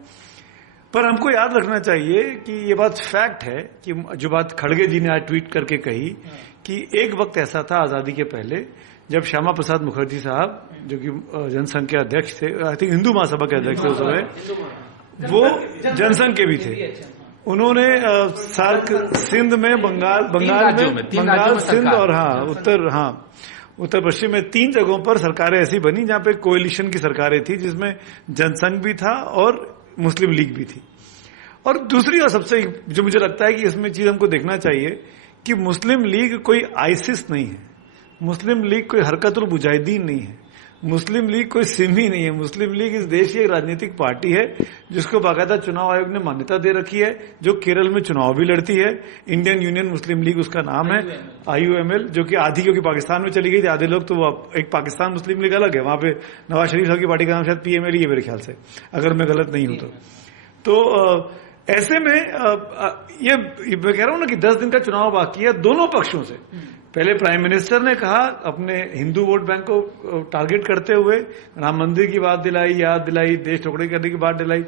पर हमको याद रखना चाहिए कि ये बात फैक्ट है कि जो बात खड़गे जी ने आज ट्वीट करके कही कि एक वक्त ऐसा था आजादी के पहले, जब श्यामा प्रसाद मुखर्जी साहब, जो कि जनसंघ के अध्यक्ष थे, आई थिंक हिंदू महासभा के अध्यक्ष थे उस समय, वो जनसंघ के भी थे, उन्होंने सार्क सिंध में बंगाल सिंध और उत्तर पश्चिम में 3 जगहों पर सरकारें ऐसी बनी जहां पे कोएलिशन की सरकारें थी, जिसमें जनसंघ भी था और मुस्लिम लीग भी थी। और दूसरी और सबसे जो मुझे लगता है कि इसमें चीज हमको देखना चाहिए कि मुस्लिम लीग कोई आईसिस नहीं है, मुस्लिम लीग कोई हरकतुल मुजाहिदीन नहीं है, मुस्लिम लीग कोई सिम ही नहीं है। मुस्लिम लीग इस देश की एक राजनीतिक पार्टी है जिसको बाकायदा चुनाव आयोग ने मान्यता दे रखी है, जो केरल में चुनाव भी लड़ती है। इंडियन यूनियन मुस्लिम लीग उसका नाम है, IUML, जो कि आधी क्योंकि पाकिस्तान में चली गई थी, आधे लोग तो वो एक पाकिस्तान मुस्लिम लीग अलग है, वहां पे नवाज शरीफ साहब की पार्टी का नाम शायद PML ही है मेरे ख्याल से, अगर मैं गलत नहीं हूं तो ऐसे में ये मैं कह रहा हूं ना कि 10 दिन का चुनाव बाकी है दोनों पक्षों से। पहले प्राइम मिनिस्टर ने कहा अपने हिंदू वोट बैंक को टारगेट करते हुए, राम मंदिर की बात दिलाई, याद दिलाई, देश टुकड़े करने की बात दिलाई।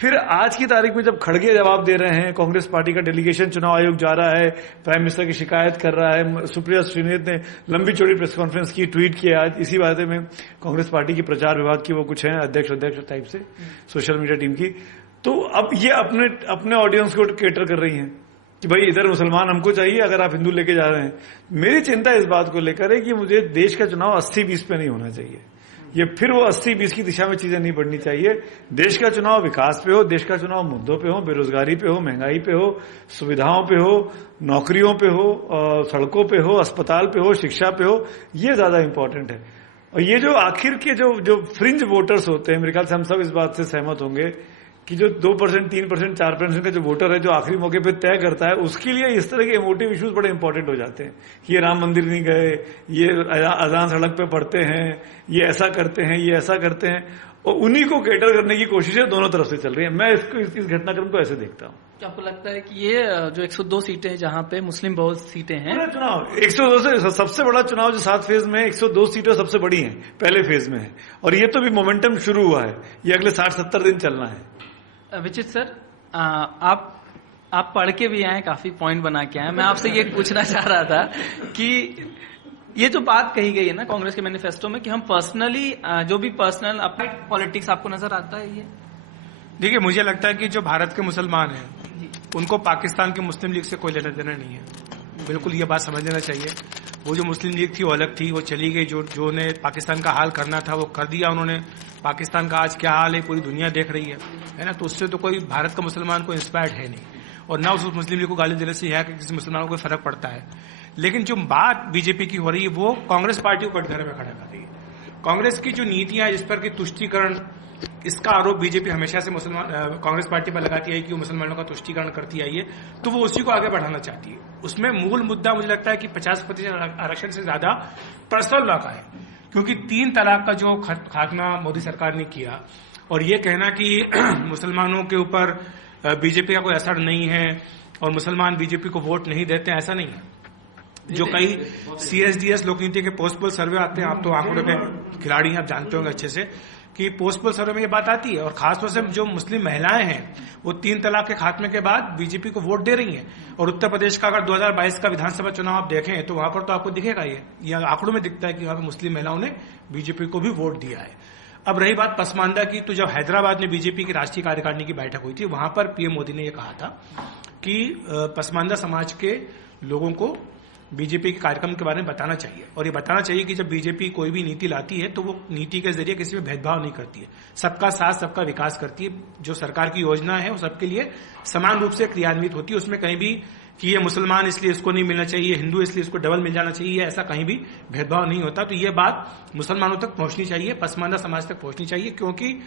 फिर आज की तारीख में जब खड़गे जवाब दे रहे हैं, कांग्रेस पार्टी का डेलीगेशन चुनाव आयोग जा रहा है, प्राइम मिनिस्टर की शिकायत कर रहा है, सुप्रिया श्रीनेत ने लंबी चौड़ी प्रेस कॉन्फ्रेंस की, ट्वीट किया आज इसी बात में कांग्रेस पार्टी की प्रचार विभाग की वो कुछ है अध्यक्ष टाइप से सोशल मीडिया टीम की, तो अब ये अपने ऑडियंस को कैटर कर रही हैं कि भाई इधर मुसलमान हमको चाहिए अगर आप हिंदू लेके जा रहे हैं। मेरी चिंता इस बात को लेकर है कि मुझे देश का चुनाव 80-20 पे नहीं होना चाहिए, ये फिर वो 80-20 की दिशा में चीजें नहीं बढ़नी चाहिए। देश का चुनाव विकास पे हो, देश का चुनाव मुद्दों पे हो, बेरोजगारी पे हो, महंगाई पे हो, सुविधाओं पे हो, नौकरियों पे हो, सड़कों पे हो, अस्पताल पे हो, शिक्षा पे हो, ये ज्यादा इंपॉर्टेंट है। और ये जो आखिर के जो फ्रिंज वोटर्स होते हैं, मेरे ख्याल से हम सब इस बात से सहमत होंगे कि जो 2%, 3%, 4% का जो वोटर है जो आखिरी मौके पे तय करता है, उसके लिए इस तरह के इमोटिव इश्यूज बड़े इंपॉर्टेंट हो जाते हैं कि ये राम मंदिर नहीं गए, ये अजान सड़क पे पढ़ते हैं, ये ऐसा करते हैं, ये ऐसा करते हैं, और उन्हीं को कैटर करने की कोशिशें दोनों तरफ से चल रही है। मैं इस घटनाक्रम को ऐसे देखता हूँ। क्या आपको लगता है कि ये जो 102 सीटें हैं जहां पे मुस्लिम बहुत सीटें हैं, चुनाव 102 से सबसे बड़ा चुनाव जो 7 फेज में 102 सीटें सबसे बड़ी हैं, पहले फेज में है, और ये तो भी मोमेंटम शुरू हुआ है, ये अगले 60-70 दिन चलना है। विचित सर, आप पढ़ के भी आए, काफी पॉइंट बना के आए। मैं आपसे ये पूछना चाह रहा था कि ये जो बात कही गई है ना कांग्रेस के मैनिफेस्टो में कि हम पर्सनली जो भी पर्सनल अपने पॉलिटिक्स, आपको नजर आता है ये? देखिए, मुझे लगता है कि जो भारत के मुसलमान हैं उनको पाकिस्तान की मुस्लिम लीग से कोई लेना देना नहीं है। बिल्कुल ये बात समझ लेना चाहिए। वो जो मुस्लिम लीग थी वो अलग थी, वो चली गई। जो ने पाकिस्तान का हाल करना था वो कर दिया उन्होंने। पाकिस्तान का आज क्या हाल है पूरी दुनिया देख रही है ना। तो उससे तो कोई भारत का मुसलमान को इंस्पायर्ड है नहीं, और ना उस मुस्लिम लीग को गाली देने से है कि किसी मुसलमान को फर्क पड़ता है। लेकिन जो बात बीजेपी की हो रही है वो कांग्रेस पार्टी को कटघरे में खड़ा कर रही है। कांग्रेस की जो नीतियां जिस पर कि तुष्टीकरण, इसका आरोप बीजेपी हमेशा से कांग्रेस पार्टी पर लगाती है कि वो मुसलमानों का तुष्टीकरण करती आई है, तो वो उसी को आगे बढ़ाना चाहती है। उसमें मूल मुद्दा मुझे लगता है कि 50% आरक्षण से ज्यादा पर्सनल लॉ का है, क्योंकि 3 तलाक का जो खात्मा मोदी सरकार ने किया, और ये कहना कि मुसलमानों के ऊपर बीजेपी का कोई असर नहीं है और मुसलमान बीजेपी को वोट नहीं देते, ऐसा नहीं है। जो कई CSDS लोकनीति के पोस्ट पोल सर्वे आते हैं, आप तो आंकड़ों के खिलाड़ी हैं, आप जानते होंगे अच्छे से कि पोस्ट पोल सर्वे में ये बात आती है। और खासतौर से जो मुस्लिम महिलाएं हैं वो 3 तलाक के खात्मे के बाद बीजेपी को वोट दे रही हैं। और उत्तर प्रदेश का अगर 2022 का विधानसभा चुनाव आप देखें तो वहां पर तो आपको दिखेगा, ये आंकड़ों में दिखता है कि वहां पर मुस्लिम महिलाओं ने बीजेपी को भी वोट दिया है। अब रही बात पसमानदा की, तो जब हैदराबाद में बीजेपी की राष्ट्रीय कार्यकारिणी की बैठक हुई थी, वहां पर पीएम मोदी ने यह कहा था कि पसमानदा समाज के लोगों को बीजेपी के कार्यक्रम के बारे में बताना चाहिए, और ये बताना चाहिए कि जब बीजेपी कोई भी नीति लाती है तो वो नीति के जरिए किसी में भेदभाव नहीं करती है, सबका साथ सबका विकास करती है। जो सरकार की योजना है वो सबके लिए समान रूप से क्रियान्वित होती है। उसमें कहीं भी कि ये मुसलमान इसलिए इसको नहीं मिलना चाहिए, हिंदू इसलिए इसको डबल मिल जाना चाहिए, ऐसा कहीं भी भेदभाव नहीं होता। तो ये बात मुसलमानों तक पहुंचनी चाहिए, पसमानदा समाज तक पहुंचनी चाहिए, क्योंकि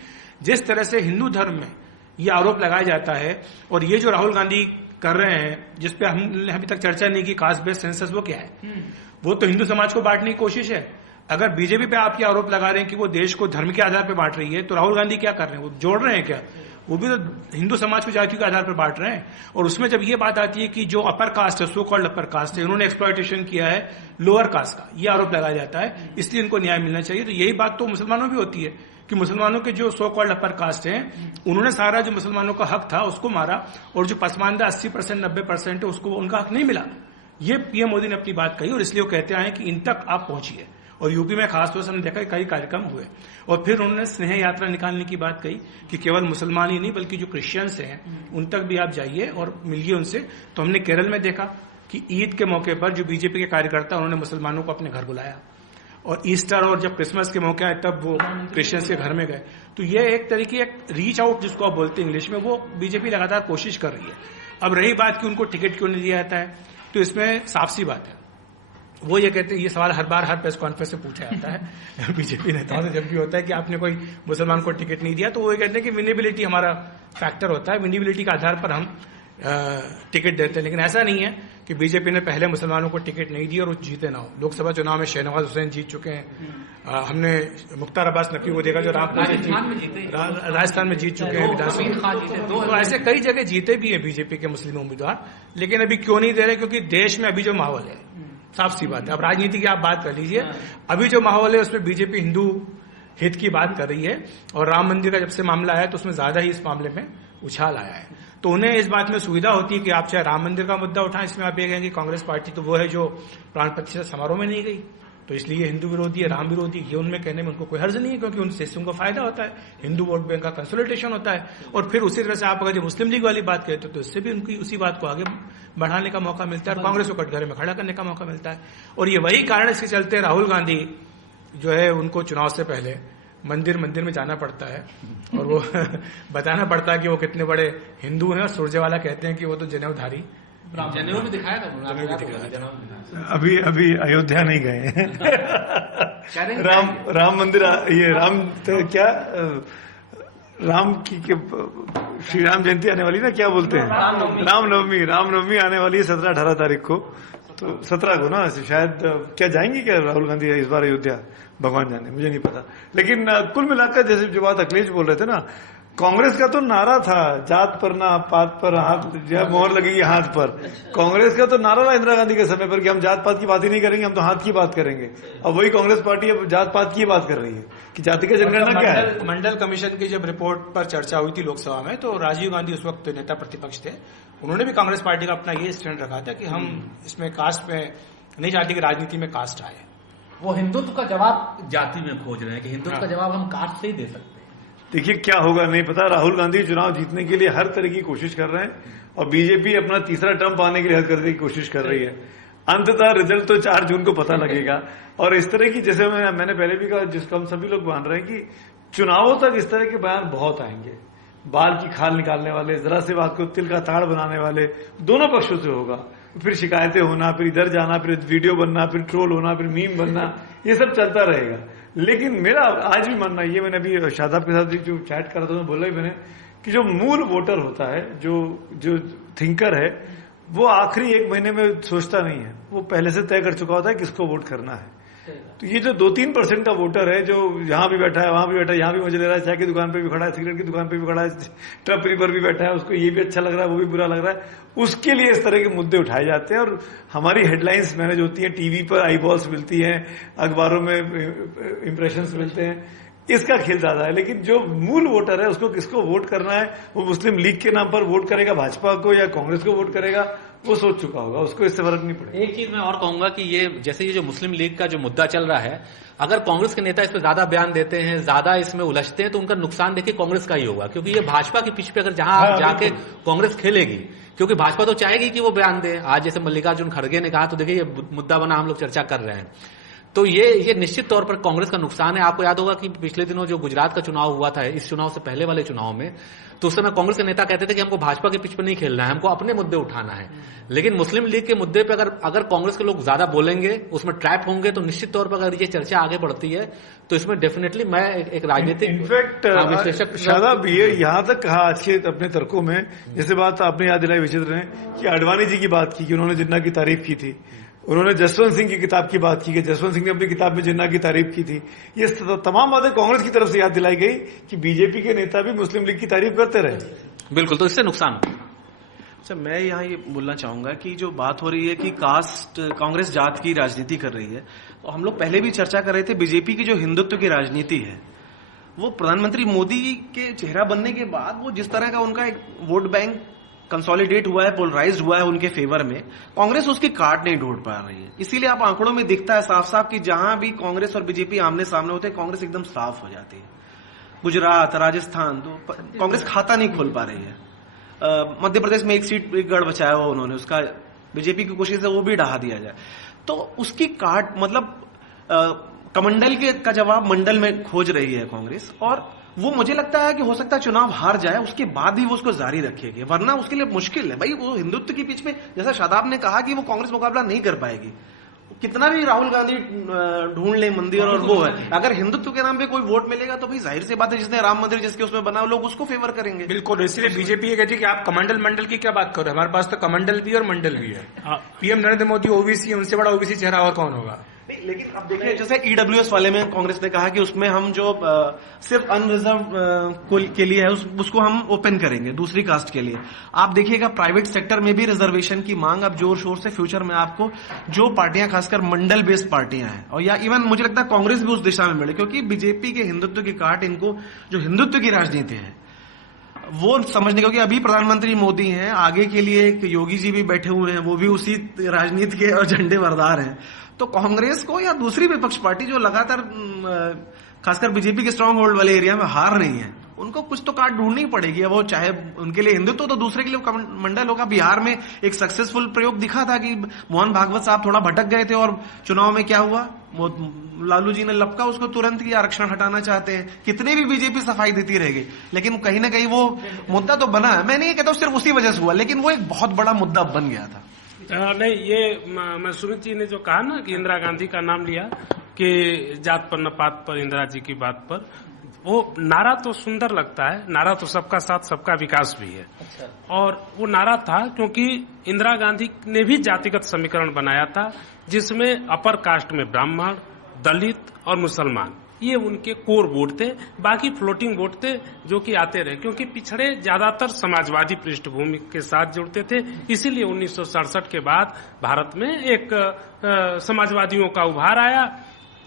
जिस तरह से हिंदू धर्म में ये आरोप लगाया जाता है, और ये जो राहुल गांधी कर रहे हैं जिसपे हमने अभी तक चर्चा नहीं की, कास्ट बेस्ड सेंसस, वो क्या है? वो तो हिंदू समाज को बांटने की कोशिश है। अगर बीजेपी पे आप ये आरोप लगा रहे हैं कि वो देश को धर्म के आधार पर बांट रही है, तो राहुल गांधी क्या कर रहे हैं? वो जोड़ रहे हैं क्या? वो भी तो हिंदू समाज को जातियों के आधार पर बांट रहे हैं। और उसमें जब ये बात आती है कि जो अपर कास्ट है, सो कॉल्ड अपर कास्ट है, उन्होंने एक्सप्लॉयटेशन किया है लोअर कास्ट का, ये आरोप लगाया जाता है, इसलिए इनको न्याय मिलना चाहिए। तो यही बात तो मुसलमानों में भी होती है कि मुसलमानों के जो सो कॉल्ड अपर कास्ट हैं, उन्होंने सारा जो मुसलमानों का हक था उसको मारा, और जो पसमानदा 80% 90% है उसको उनका हक नहीं मिला। ये पीएम मोदी ने अपनी बात कही, और इसलिए वो कहते आए कि इन तक आप पहुंचिए। और यूपी में खासतौर से हमने देखा कई कार्यक्रम हुए, और फिर उन्होंने स्नेह यात्रा निकालने की बात कही कि केवल मुसलमान ही नहीं बल्कि जो क्रिश्चियंस हैं उन तक भी आप जाइए और मिलिए उनसे। तो हमने केरल में देखा कि ईद के मौके पर जो बीजेपी के कार्यकर्ता उन्होंने मुसलमानों को अपने घर बुलाया, और ईस्टर और जब क्रिसमस के मौके आए तब वो क्रिश्चियंस के घर में गए। तो ये एक तरीके एक रीच आउट जिसको आप बोलते हैं इंग्लिश में, वो बीजेपी लगातार कोशिश कर रही है। अब रही बात कि उनको टिकट क्यों नहीं दिया जाता है, तो इसमें साफ सी बात है वो ये कहते हैं, ये सवाल हर बार हर प्रेस कॉन्फ्रेंस में पूछा जाता है बीजेपी नेताओं से जब भी होता है कि आपने कोई मुसलमान को टिकट नहीं दिया, तो वो ये कहते हैं कि विनेबिलिटी हमारा फैक्टर होता है, विनेबिलिटी के आधार पर हम टिकट देते हैं। लेकिन ऐसा नहीं है कि बीजेपी ने पहले मुसलमानों को टिकट नहीं दिया और वो जीते ना हो। लोकसभा चुनाव में शहनवाज हुसैन जीत चुके हैं, हमने मुख्तार अब्बास नकवी को देखा जो राजस्थान में जीत चुके हैं विधानसभा। तो ऐसे कई जगह जीते भी है बीजेपी के मुस्लिम उम्मीदवार, लेकिन अभी क्यों नहीं दे रहे? क्योंकि देश में अभी जो माहौल है, साफ सी बात है, अब राजनीति की आप बात कर लीजिए, अभी जो माहौल है उसमें बीजेपी हिंदू हित की बात कर रही है, और राम मंदिर का जब से मामला आया तो उसमें ज्यादा ही इस मामले में उछाल आया है। तो उन्हें इस बात में सुविधा होती है कि आप चाहे राम मंदिर का मुद्दा उठाएं, इसमें आप ये कहेंगे कि कांग्रेस पार्टी तो वो है जो प्राण प्रतिष्ठा समारोह में नहीं गई, तो इसलिए हिंदू विरोधी है, राम विरोधी, ये उनमें कहने में उनको कोई हर्ज नहीं है, क्योंकि उनसे उनको फायदा होता है, हिंदू वोट बैंक का कंसोलिडेशन होता है। और फिर उसी तरह से आप अगर जो मुस्लिम लीग वाली बात कहते हो तो इससे भी उनकी उसी बात को आगे बढ़ाने का मौका मिलता है और कांग्रेस को कटघरे में खड़ा करने का मौका मिलता है। और ये वही कारण इसके चलते राहुल गांधी जो है उनको चुनाव से पहले मंदिर में जाना पड़ता है और वो बताना पड़ता है कि वो कितने बड़े हिंदू हैं। और सुरजेवाला कहते हैं कि वो तो जनेऊधारी, जनेऊ भी दिखाया था, अभी अयोध्या नहीं गए हैं राम मंदिर, ये राम की श्री राम जयंती आने वाली ना, क्या बोलते हैं, रामनवमी आने वाली है 17-18 तारीख को, तो 17 को ना शायद। क्या जाएंगे क्या राहुल गांधी इस बार अयोध्या? भगवान जाने, मुझे नहीं पता। लेकिन कुल मिलाकर जैसे जो बात अखिलेश बोल रहे थे ना, कांग्रेस का तो नारा था जात पर ना पात पर हाथ, जब मोहर लगेगी हाथ पर। कांग्रेस का तो नारा था इंदिरा गांधी के समय पर कि हम जात पात की बात ही नहीं करेंगे, हम तो हाथ की बात करेंगे। अब वही कांग्रेस पार्टी अब जात पात की बात कर रही है कि जाति का जनगणना क्या है। मंडल कमीशन की जब रिपोर्ट पर चर्चा हुई थी लोकसभा में, तो राजीव गांधी उस वक्त नेता प्रतिपक्ष थे, उन्होंने भी कांग्रेस पार्टी का अपना ये स्टैंड रखा था कि हम इसमें कास्ट में नहीं चाहते कि राजनीति में कास्ट आए। वो हिंदुत्व का जवाब जाति में खोज रहे हैं कि हिंदुत्व का जवाब हम कास्ट से ही दे सकते हैं। देखिए क्या होगा नहीं पता। राहुल गांधी चुनाव जीतने के लिए हर तरह की कोशिश कर रहे हैं और बीजेपी अपना तीसरा टर्म पाने के लिए हर करने की कोशिश कर रही है। अंततः रिजल्ट तो 4 जून को पता लगेगा। और इस तरह की, जैसे मैंने पहले भी कहा, जिसको हम सभी लोग मान रहे हैं कि चुनावों तक इस तरह के बयान बहुत आएंगे, बाल की खाल निकालने वाले, जरा से बात को तिल का ताड़ बनाने वाले, दोनों पक्षों से होगा। फिर शिकायतें होना, फिर इधर जाना, फिर वीडियो बनना, फिर ट्रोल होना, फिर मीम बनना, ये सब चलता रहेगा। लेकिन मेरा आज भी मानना, ये मैंने अभी शादाब के साथ जो चैट करा था बोला ही मैंने, कि जो मूल वोटर होता है, जो थिंकर है, वो आखिरी 1 महीने में सोचता नहीं है, वो पहले से तय कर चुका होता है किसको वोट करना है। तो ये जो 2-3% का वोटर है, जो यहाँ भी बैठा है, वहां भी बैठा है, यहाँ भी मजे ले रहा है, चाय की दुकान पे भी खड़ा है, सिगरेट की दुकान पे भी खड़ा है, टपरी पर भी बैठा है, उसको ये भी अच्छा लग रहा है, वो भी बुरा लग रहा है, उसके लिए इस तरह के मुद्दे उठाए जाते हैं। और हमारी हेडलाइंस मैनेज होती है, टीवी पर आईबॉल्स मिलती हैं, अखबारों में इंप्रेशंस मिलते हैं, इसका खेल ज्यादा है। लेकिन जो मूल वोटर है, उसको किसको वोट करना है, वो मुस्लिम लीग के नाम पर वोट करेगा भाजपा को या कांग्रेस को वोट करेगा, वो सोच चुका होगा, उसको इससे फर्क नहीं पड़ेगा। एक चीज मैं और कहूंगा कि ये जैसे ये जो मुस्लिम लीग का जो मुद्दा चल रहा है, अगर कांग्रेस के नेता इस पर ज्यादा बयान देते हैं, ज्यादा इसमें उलझते हैं, तो उनका नुकसान देखिए कांग्रेस का ही होगा। क्योंकि ये भाजपा के पिच पे अगर जहां जाके कांग्रेस खेलेगी, क्योंकि भाजपा तो चाहेगी कि वो बयान दे। आज जैसे मल्लिकार्जुन खड़गे ने कहा, तो देखिए ये मुद्दा बना, हम लोग चर्चा कर रहे हैं, तो ये निश्चित तौर पर कांग्रेस का नुकसान है। आपको याद होगा कि पिछले दिनों जो गुजरात का चुनाव हुआ था, इस चुनाव से पहले वाले चुनाव में, तो उस समय कांग्रेस के नेता कहते थे कि हमको भाजपा के पिच पर नहीं खेलना है, हमको अपने मुद्दे उठाना है। लेकिन मुस्लिम लीग के मुद्दे पे अगर कांग्रेस के लोग ज्यादा बोलेंगे, उसमें ट्रैप होंगे, तो निश्चित तौर पर अगर ये चर्चा आगे बढ़ती है, तो इसमें डेफिनेटली मैं एक राजनीतिक इनफैक्ट विश्लेषक शादाब ये यहाँ तक कहा आज के अपने तर्कों में, जैसे बात आपने याद दिलाई विचित्र ने, कि आडवाणी जी की बात की कि उन्होंने जिन्ना की तारीफ की थी, उन्होंने जसवंत सिंह की किताब की बात की कि जसवंत सिंह ने अपनी किताब में जिन्ना की तारीफ की थी। ये तमाम बातें कांग्रेस की तरफ से याद दिलाई गई कि बीजेपी के नेता भी मुस्लिम लीग की तारीफ करते रहे। बिल्कुल, तो इससे नुकसान। अच्छा, मैं यहाँ ये बोलना चाहूंगा कि जो बात हो रही है कि कास्ट, कांग्रेस जात की राजनीति कर रही है, तो हम लोग पहले भी चर्चा कर रहे थे, बीजेपी की जो हिंदुत्व की राजनीति है, वो प्रधानमंत्री मोदी के चेहरा बनने के बाद वो जिस तरह का उनका एक वोट बैंक कंसोलिडेट हुआ है, पोलराइज्ड हुआ है उनके फेवर में, कांग्रेस उसकी काट नहीं ढूंढ पा रही है। इसीलिए आप आंकड़ों में दिखता है साफ साफ कि जहां भी कांग्रेस और बीजेपी आमने सामने होते हैं, कांग्रेस एकदम साफ हो जाती है। गुजरात, राजस्थान, तो कांग्रेस खाता नहीं खोल पा रही है। मध्य प्रदेश में 1 सीट, 1 गढ़ बचाया हुआ उन्होंने, उसका बीजेपी की कोशिश है वो भी ढहा दिया जाए, तो उसकी काट, मतलब कमंडल का जवाब मंडल में खोज रही है कांग्रेस। और वो मुझे लगता है कि हो सकता है चुनाव हार जाए, उसके बाद ही वो उसको जारी रखेगी, वरना उसके लिए मुश्किल है भाई। वो हिंदुत्व की पिच में, जैसा शादाब ने कहा कि वो कांग्रेस मुकाबला नहीं कर पाएगी, कितना भी राहुल गांधी ढूंढ ले मंदिर और वो है, अगर हिंदुत्व के नाम पे कोई वोट मिलेगा तो भाई जाहिर सी बात है जिसने राम मंदिर जिसके उसमें बना लोग उसको फेवर करेंगे। बिल्कुल, इसलिए बीजेपी ये कहती है कि आप कमंडल मंडल की क्या बात करो, हमारे पास तो कमंडल भी और मंडल भी है। पीएम नरेंद्र मोदी ओबीसी, उनसे बड़ा ओबीसी चेहरा और कौन होगा? नहीं, लेकिन अब देखिए जैसे ईडब्ल्यूएस वाले में कांग्रेस ने कहा कि उसमें हम जो सिर्फ अनरिजर्व के लिए है उसको हम ओपन करेंगे दूसरी कास्ट के लिए। आप देखिएगा प्राइवेट सेक्टर में भी रिजर्वेशन की मांग अब जोर शोर से फ्यूचर में आपको जो पार्टियां खासकर मंडल बेस्ड पार्टियां हैं और या इवन मुझे लगता है कांग्रेस भी उस दिशा में बढ़े, क्योंकि बीजेपी के हिंदुत्व की काट इनको जो हिंदुत्व की राजनीति है वो समझने, क्योंकि अभी प्रधानमंत्री मोदी हैं, आगे के लिए एक योगी जी भी बैठे हुए हैं, वो भी उसी राजनीति के और झंडे बरदार हैं। तो कांग्रेस को या दूसरी विपक्ष पार्टी जो लगातार खासकर बीजेपी के स्ट्रांग होल्ड वाले एरिया में हार रही है, उनको कुछ तो काट ढूंढनी पड़ेगी। वो चाहे उनके लिए हिंदुत्व तो दूसरे के लिए मंडल होगा। बिहार में एक सक्सेसफुल प्रयोग दिखा था कि मोहन भागवत साहब थोड़ा भटक गए थे और चुनाव में क्या हुआ, वो लालू जी ने लपका उसको तुरंत ही आरक्षण हटाना चाहते हैं। कितने भी बीजेपी सफाई देती रहेगी लेकिन कहीं ना कहीं वो मुद्दा तो बना है। मैं नहीं कहता सिर्फ उसी वजह से हुआ, लेकिन वो एक बहुत बड़ा मुद्दा बन गया था। नहीं, ये मैं सुमित जी ने जो कहा ना कि इंदिरा गांधी का नाम लिया कि जात पर न पात पर इंदिरा जी की बात पर, वो नारा तो सुंदर लगता है, नारा तो सबका साथ सबका विकास भी है। और वो नारा था क्योंकि इंदिरा गांधी ने भी जातिगत समीकरण बनाया था जिसमें अपर कास्ट में ब्राह्मण, दलित और मुसलमान ये उनके कोर वोट थे, बाकी फ्लोटिंग वोट थे जो कि आते रहे, क्योंकि पिछड़े ज्यादातर समाजवादी पृष्ठभूमि के साथ जुड़ते थे। इसीलिए 1967 के बाद भारत में एक समाजवादियों का उभार आया।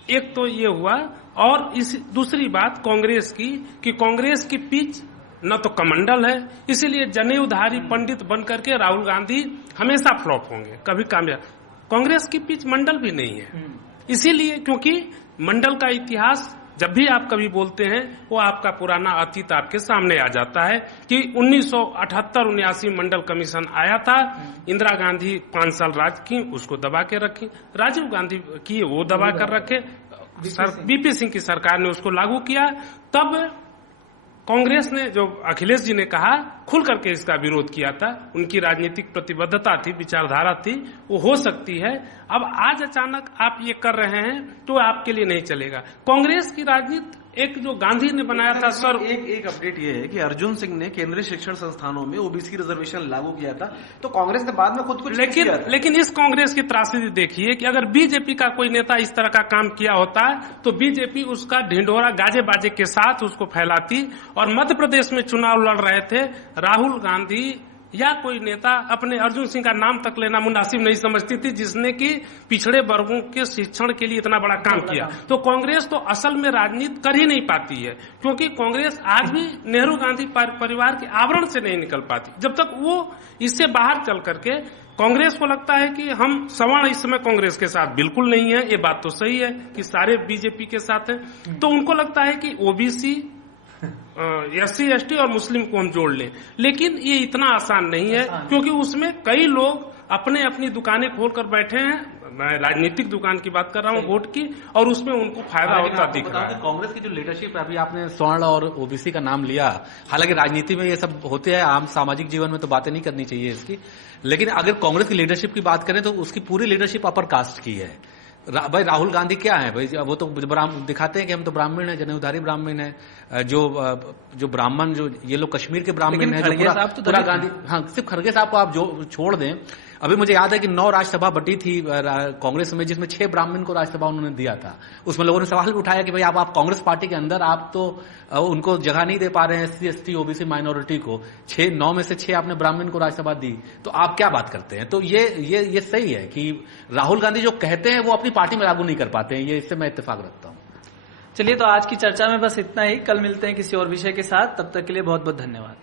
एक तो ये हुआ, और इस दूसरी बात कांग्रेस की कि कांग्रेस की पिच न तो कमंडल है, इसीलिए जनेऊधारी पंडित बनकर के राहुल गांधी हमेशा फ्लॉप होंगे, कभी कामयाब। कांग्रेस की पिच मंडल भी नहीं है, इसीलिए क्योंकि मंडल का इतिहास जब भी आप कभी बोलते हैं वो आपका पुराना अतीत आपके सामने आ जाता है कि 1978-79 मंडल कमीशन आया था, इंदिरा गांधी 5 साल राज की, उसको दबा के रखी, राजीव गांधी की वो दबा कर रखे, बीपी सिंह की सरकार ने उसको लागू किया। तब कांग्रेस ने, जो अखिलेश जी ने कहा, खुल करके इसका विरोध किया था, उनकी राजनीतिक प्रतिबद्धता थी, विचारधारा थी, वो हो सकती है। अब आज अचानक आप ये कर रहे हैं तो आपके लिए नहीं चलेगा। कांग्रेस की राजनीति एक जो गांधी ने बनाया था सर, एक अपडेट ये है कि अर्जुन सिंह ने केंद्रीय शिक्षण संस्थानों में ओबीसी रिजर्वेशन लागू किया था, तो कांग्रेस ने बाद में खुद कुछ लेकिन इस कांग्रेस की त्रासदी देखिए कि अगर बीजेपी का कोई नेता इस तरह का काम किया होता तो बीजेपी उसका ढिंढोरा गाजे बाजे के साथ उसको फैलाती। और मध्य प्रदेश में चुनाव लड़ रहे थे राहुल गांधी या कोई नेता, अपने अर्जुन सिंह का नाम तक लेना मुनासिब नहीं समझती थी, जिसने कि पिछड़े वर्गों के शिक्षण के लिए इतना बड़ा काम किया। तो कांग्रेस तो असल में राजनीति कर ही नहीं पाती है, क्योंकि कांग्रेस आज भी नेहरू गांधी परिवार के आवरण से नहीं निकल पाती। जब तक वो इससे बाहर चल करके, कांग्रेस को लगता है कि हम सवर्ण इस समय कांग्रेस के साथ बिल्कुल नहीं है, ये बात तो सही है कि सारे बीजेपी के साथ है, तो उनको लगता है कि ओबीसी, SC ST और मुस्लिम को हम जोड़ लें, लेकिन ये इतना आसान नहीं है, क्योंकि उसमें कई लोग अपने अपनी दुकानें खोलकर बैठे हैं। मैं राजनीतिक दुकान की बात कर रहा हूँ, वोट की, और उसमें उनको फायदा होता दिख रहा है। कांग्रेस की जो लीडरशिप है, अभी आपने स्वर्ण और ओबीसी का नाम लिया, हालांकि राजनीति में ये सब होते हैं, आम सामाजिक जीवन में तो बातें नहीं करनी चाहिए इसकी, लेकिन अगर कांग्रेस की लीडरशिप की बात करें तो उसकी पूरी लीडरशिप अपर कास्ट की है। भाई राहुल गांधी क्या है भाई, वो तो दिखाते हैं कि हम तो ब्राह्मण हैं, जनेऊधारी ब्राह्मण हैं, जो ब्राह्मण, जो ये लोग कश्मीर के ब्राह्मण हैं, जो पूरा गांधी, हाँ सिर्फ खड़गे साहब को आप जो छोड़ दें, अभी मुझे याद है कि 9 राज्यसभा बटी थी कांग्रेस में, जिसमें 6 ब्राह्मण को राज्यसभा उन्होंने दिया था। उसमें लोगों ने सवाल भी उठाया कि भाई आप कांग्रेस पार्टी के अंदर आप तो उनको जगह नहीं दे पा रहे हैं, SC ST OBC माइनॉरिटी को, 9 में से 6 आपने ब्राह्मण को राज्यसभा दी, तो आप क्या बात करते हैं? तो ये सही है कि राहुल गांधी जो कहते हैं वो अपनी पार्टी में लागू नहीं कर पाते हैं, ये इससे मैं इत्तेफाक रखता हूं। चलिए, तो आज की चर्चा में बस इतना ही, कल मिलते हैं किसी और विषय के साथ, तब तक के लिए बहुत बहुत धन्यवाद।